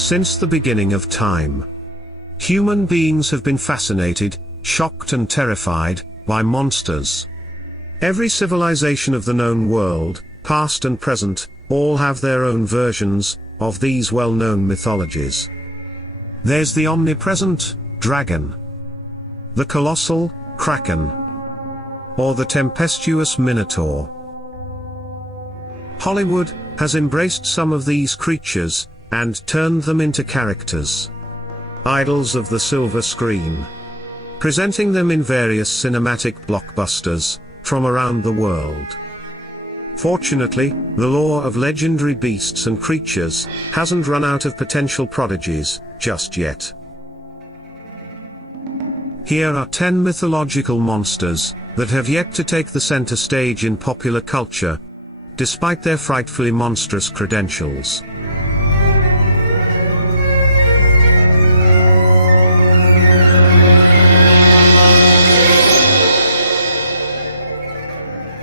Since the beginning of time, human beings have been fascinated, shocked and terrified by monsters. Every civilization of the known world, past and present, all have their own versions of these well-known mythologies. There's the omnipresent dragon, the colossal kraken, or the tempestuous minotaur. Hollywood has embraced some of these creatures and turned them into characters, idols of the silver screen, presenting them in various cinematic blockbusters from around the world. Fortunately, the lore of legendary beasts and creatures hasn't run out of potential prodigies just yet. Here are 10 mythological monsters that have yet to take the center stage in popular culture, despite their frightfully monstrous credentials.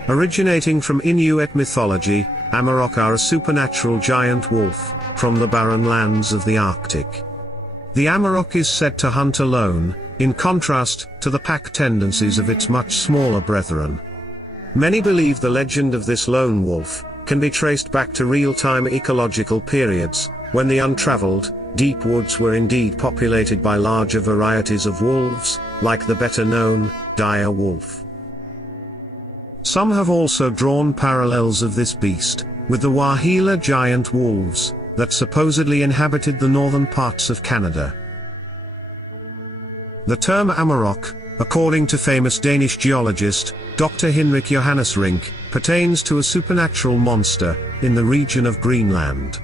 Originating from Inuit mythology, Amarok are a supernatural giant wolf from the barren lands of the Arctic. The Amarok is said to hunt alone, in contrast to the pack tendencies of its much smaller brethren. Many believe the legend of this lone wolf can be traced back to real-time ecological periods, when the untraveled, deep woods were indeed populated by larger varieties of wolves, like the better-known dire wolf. Some have also drawn parallels of this beast with the Wahila giant wolves that supposedly inhabited the northern parts of Canada. The term Amarok, according to famous Danish geologist, Dr. Henrik Johannes Rink, pertains to a supernatural monster in the region of Greenland.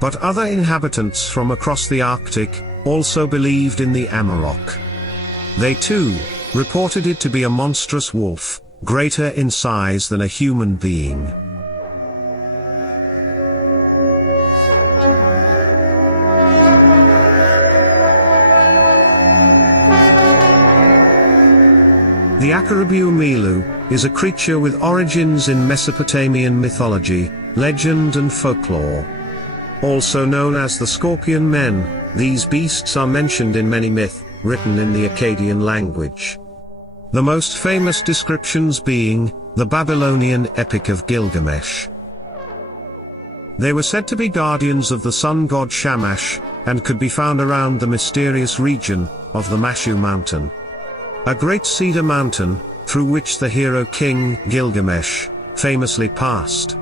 But other inhabitants from across the Arctic also believed in the Amarok. They too reported it to be a monstrous wolf, greater in size than a human being. The Aqrabuamelu is a creature with origins in Mesopotamian mythology, legend and folklore. Also known as the Scorpion Men, these beasts are mentioned in many myths written in the Akkadian language. The most famous descriptions being the Babylonian epic of Gilgamesh. They were said to be guardians of the sun god Shamash, and could be found around the mysterious region of the Mashu mountain, a great cedar mountain, through which the hero king Gilgamesh famously passed.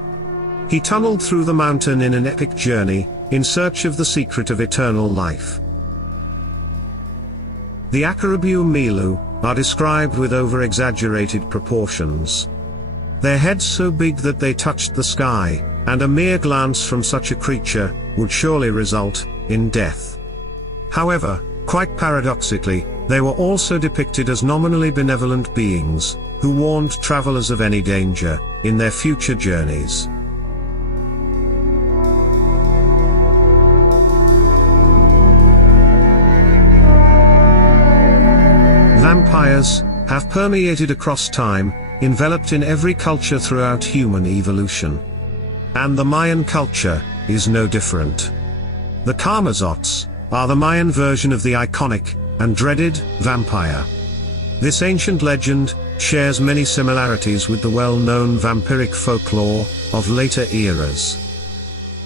He tunneled through the mountain in an epic journey, in search of the secret of eternal life. The Aqrabuamelu are described with over-exaggerated proportions. Their heads so big that they touched the sky, and a mere glance from such a creature would surely result in death. However, quite paradoxically, they were also depicted as nominally benevolent beings, who warned travelers of any danger in their future journeys. Vampires have permeated across time, enveloped in every culture throughout human evolution. And the Mayan culture is no different. The Camazotz are the Mayan version of the iconic and dreaded vampire. This ancient legend shares many similarities with the well-known vampiric folklore of later eras.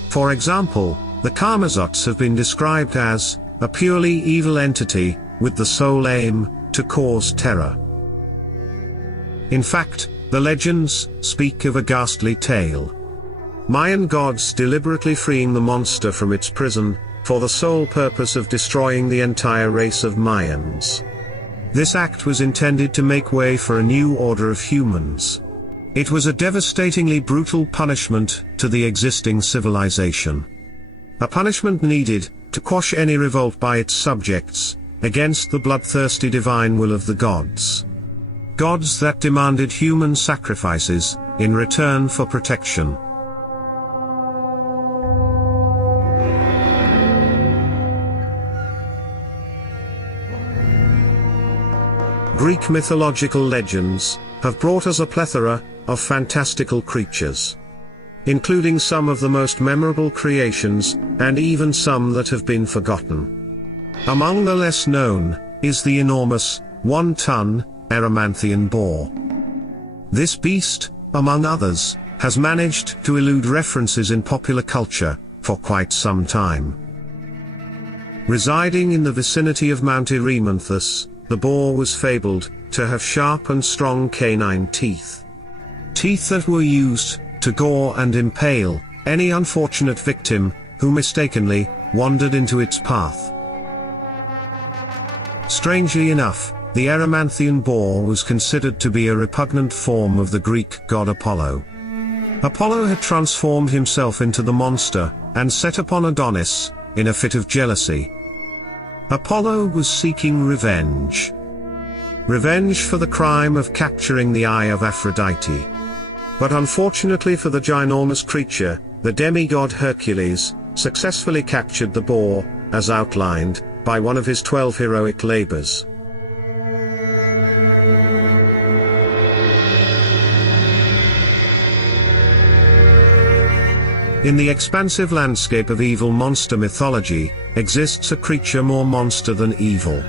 For example, the Camazotz have been described as a purely evil entity with the sole aim to cause terror. In fact, the legends speak of a ghastly tale. Mayan gods deliberately freeing the monster from its prison, for the sole purpose of destroying the entire race of Mayans. This act was intended to make way for a new order of humans. It was a devastatingly brutal punishment to the existing civilization. A punishment needed to quash any revolt by its subjects against the bloodthirsty divine will of the gods. Gods that demanded human sacrifices in return for protection. Greek mythological legends have brought us a plethora of fantastical creatures. including some of the most memorable creations, and even some that have been forgotten. Among the less known, is the enormous, 1-ton, Erymanthian Boar. This beast, among others, has managed to elude references in popular culture, for quite some time. Residing in the vicinity of Mount Erymanthus, the boar was fabled to have sharp and strong canine teeth. Teeth that were used to gore and impale any unfortunate victim who mistakenly wandered into its path. Strangely enough, the Erymanthian boar was considered to be a repugnant form of the Greek god Apollo. Apollo had transformed himself into the monster, and set upon Adonis, in a fit of jealousy. Apollo was seeking revenge. Revenge for the crime of capturing the eye of Aphrodite. But unfortunately for the ginormous creature, the demigod Hercules successfully captured the boar, as outlined by one of his 12 heroic labors. In the expansive landscape of evil monster mythology, exists a creature more monster than evil.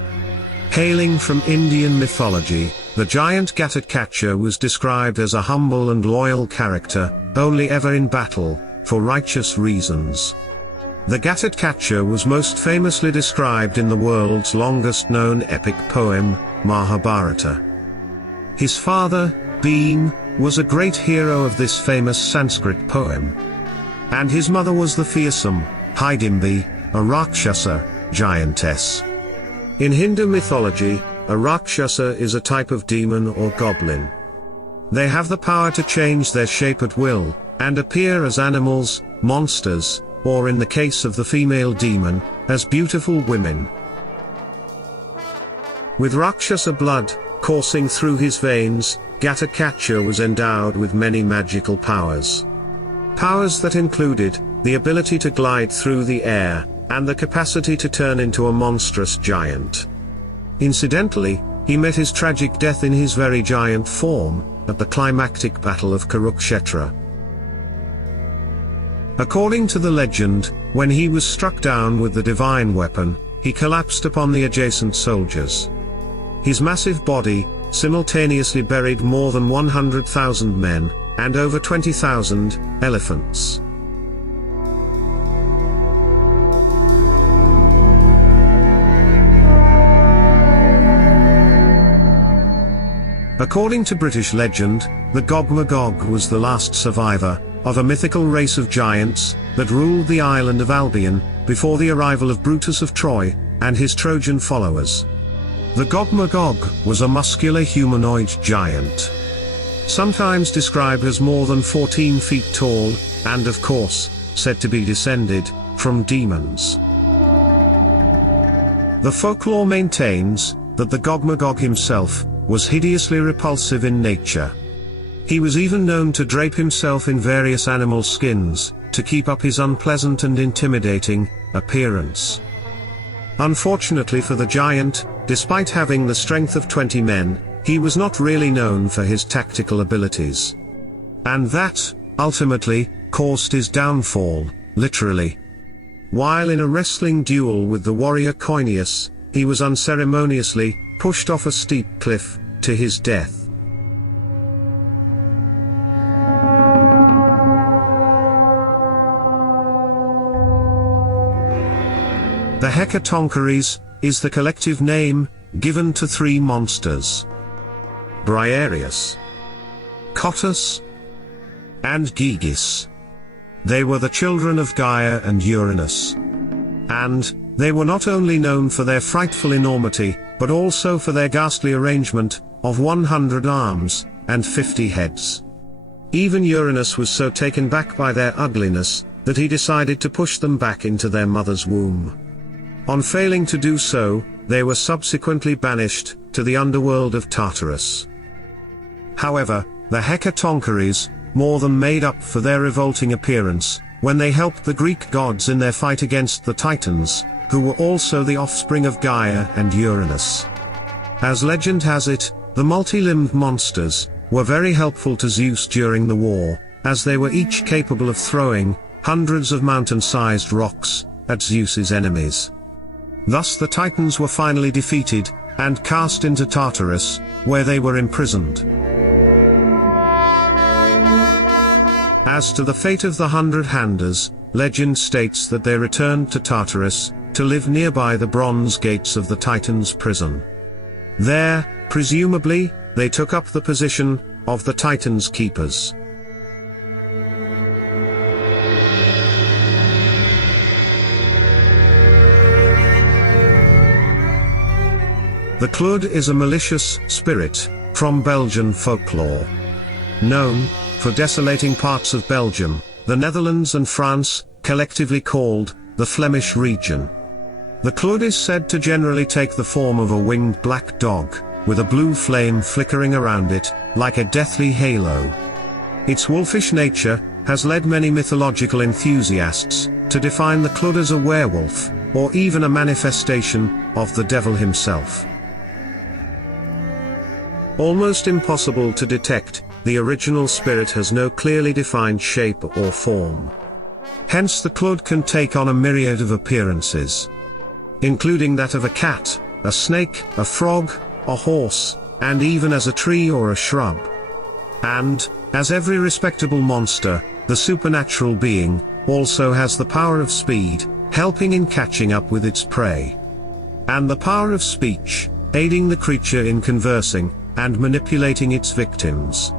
Hailing from Indian mythology, the giant Ghatotkacha was described as a humble and loyal character, only ever in battle, for righteous reasons. The Ghatotkacha was most famously described in the world's longest-known epic poem, Mahabharata. His father, Bhim, was a great hero of this famous Sanskrit poem. And his mother was the fearsome Hidimbi, a Rakshasa, giantess. In Hindu mythology, a Rakshasa is a type of demon or goblin. They have the power to change their shape at will, and appear as animals, monsters, or in the case of the female demon, as beautiful women. With Rakshasa blood coursing through his veins, Ghatotkacha was endowed with many magical powers. Powers that included the ability to glide through the air, and the capacity to turn into a monstrous giant. Incidentally, he met his tragic death in his very giant form, at the climactic battle of Kurukshetra. According to the legend, when he was struck down with the divine weapon, he collapsed upon the adjacent soldiers. His massive body simultaneously buried more than 100,000 men, and over 20,000 elephants. According to British legend, the Gogmagog was the last survivor of a mythical race of giants that ruled the island of Albion before the arrival of Brutus of Troy and his Trojan followers. The Gogmagog was a muscular humanoid giant, sometimes described as more than 14 feet tall, and of course, said to be descended from demons. The folklore maintains that the Gogmagog himself was hideously repulsive in nature. He was even known to drape himself in various animal skins, to keep up his unpleasant and intimidating appearance. Unfortunately for the giant, despite having the strength of 20 men, he was not really known for his tactical abilities. And that, ultimately, caused his downfall, literally. While in a wrestling duel with the warrior Coinius, he was unceremoniously pushed off a steep cliff, to his death. The Hekatonkeires is the collective name given to three monsters: Briareus, Cottus, and Gigis. They were the children of Gaia and Uranus. And they were not only known for their frightful enormity, but also for their ghastly arrangement of 100 arms and 50 heads. Even Uranus was so taken back by their ugliness that he decided to push them back into their mother's womb. On failing to do so, they were subsequently banished to the underworld of Tartarus. However, the Hekatonkeires more than made up for their revolting appearance when they helped the Greek gods in their fight against the Titans, who were also the offspring of Gaia and Uranus. As legend has it, the multi-limbed monsters were very helpful to Zeus during the war, as they were each capable of throwing hundreds of mountain-sized rocks at Zeus's enemies. Thus the Titans were finally defeated and cast into Tartarus, where they were imprisoned. As to the fate of the 100-handers, legend states that they returned to Tartarus to live nearby the bronze gates of the Titans' prison. There, presumably, they took up the position of the Titans' keepers. The Kludde is a malicious spirit from Belgian folklore. Known for desolating parts of Belgium, the Netherlands and France, collectively called the Flemish region. The Kludde is said to generally take the form of a winged black dog, with a blue flame flickering around it, like a deathly halo. Its wolfish nature has led many mythological enthusiasts to define the Kludde as a werewolf, or even a manifestation of the devil himself. Almost impossible to detect, the original spirit has no clearly defined shape or form. Hence the Kludde can take on a myriad of appearances, including that of a cat, a snake, a frog, a horse, and even as a tree or a shrub. And, as every respectable monster, the supernatural being also has the power of speed, helping in catching up with its prey, and the power of speech, aiding the creature in conversing and manipulating its victims.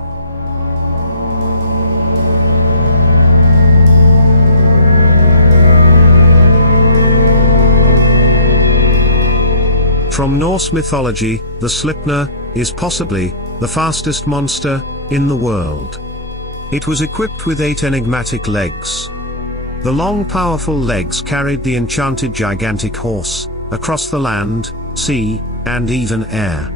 From Norse mythology, the Sleipnir is possibly the fastest monster in the world. It was equipped with 8 enigmatic legs. The long powerful legs carried the enchanted gigantic horse across the land, sea, and even air.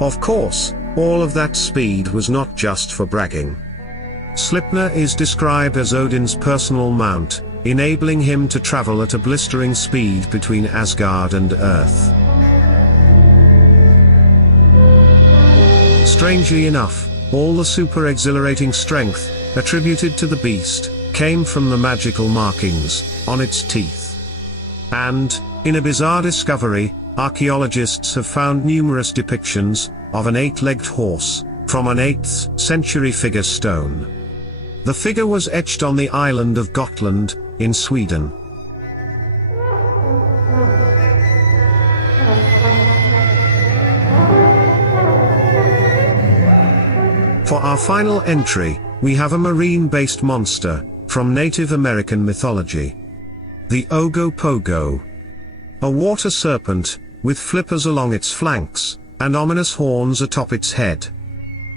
Of course, all of that speed was not just for bragging. Sleipnir is described as Odin's personal mount, enabling him to travel at a blistering speed between Asgard and Earth. Strangely enough, all the super exhilarating strength attributed to the beast came from the magical markings on its teeth. And, in a bizarre discovery, archaeologists have found numerous depictions of an 8-legged horse from an 8th century figure stone. The figure was etched on the island of Gotland in Sweden. For our final entry, we have a marine-based monster from Native American mythology. The Ogopogo. A water serpent, with flippers along its flanks, and ominous horns atop its head.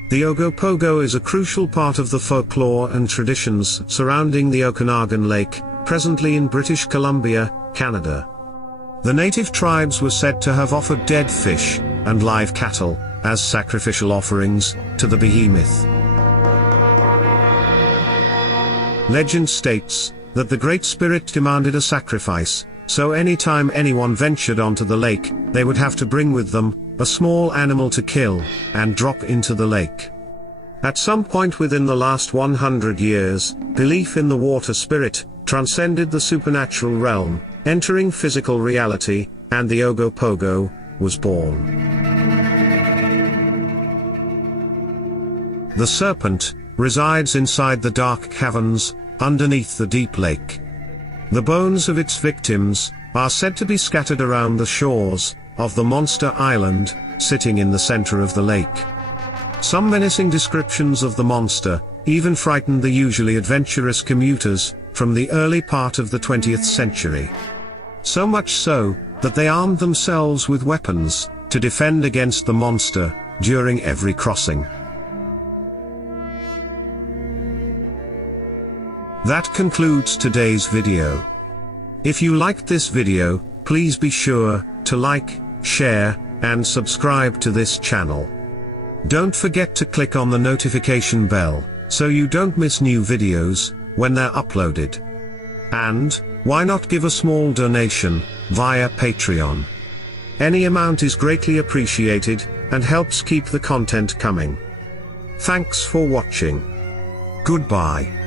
The Ogopogo is a crucial part of the folklore and traditions surrounding the Okanagan Lake, presently in British Columbia, Canada. The native tribes were said to have offered dead fish and live cattle as sacrificial offerings to the behemoth. Legend states that the Great Spirit demanded a sacrifice, so anytime anyone ventured onto the lake, they would have to bring with them a small animal to kill and drop into the lake. At some point within the last 100 years, belief in the water spirit transcended the supernatural realm, entering physical reality, and the Ogopogo was born. The serpent resides inside the dark caverns underneath the deep lake. The bones of its victims are said to be scattered around the shores of the monster island, sitting in the center of the lake. Some menacing descriptions of the monster even frightened the usually adventurous commuters from the early part of the 20th century. So much so that they armed themselves with weapons to defend against the monster during every crossing. That concludes today's video. If you liked this video, please be sure to like, share, and subscribe to this channel. Don't forget to click on the notification bell, so you don't miss new videos when they're uploaded. And, why not give a small donation via Patreon? Any amount is greatly appreciated and helps keep the content coming. Thanks for watching. Goodbye.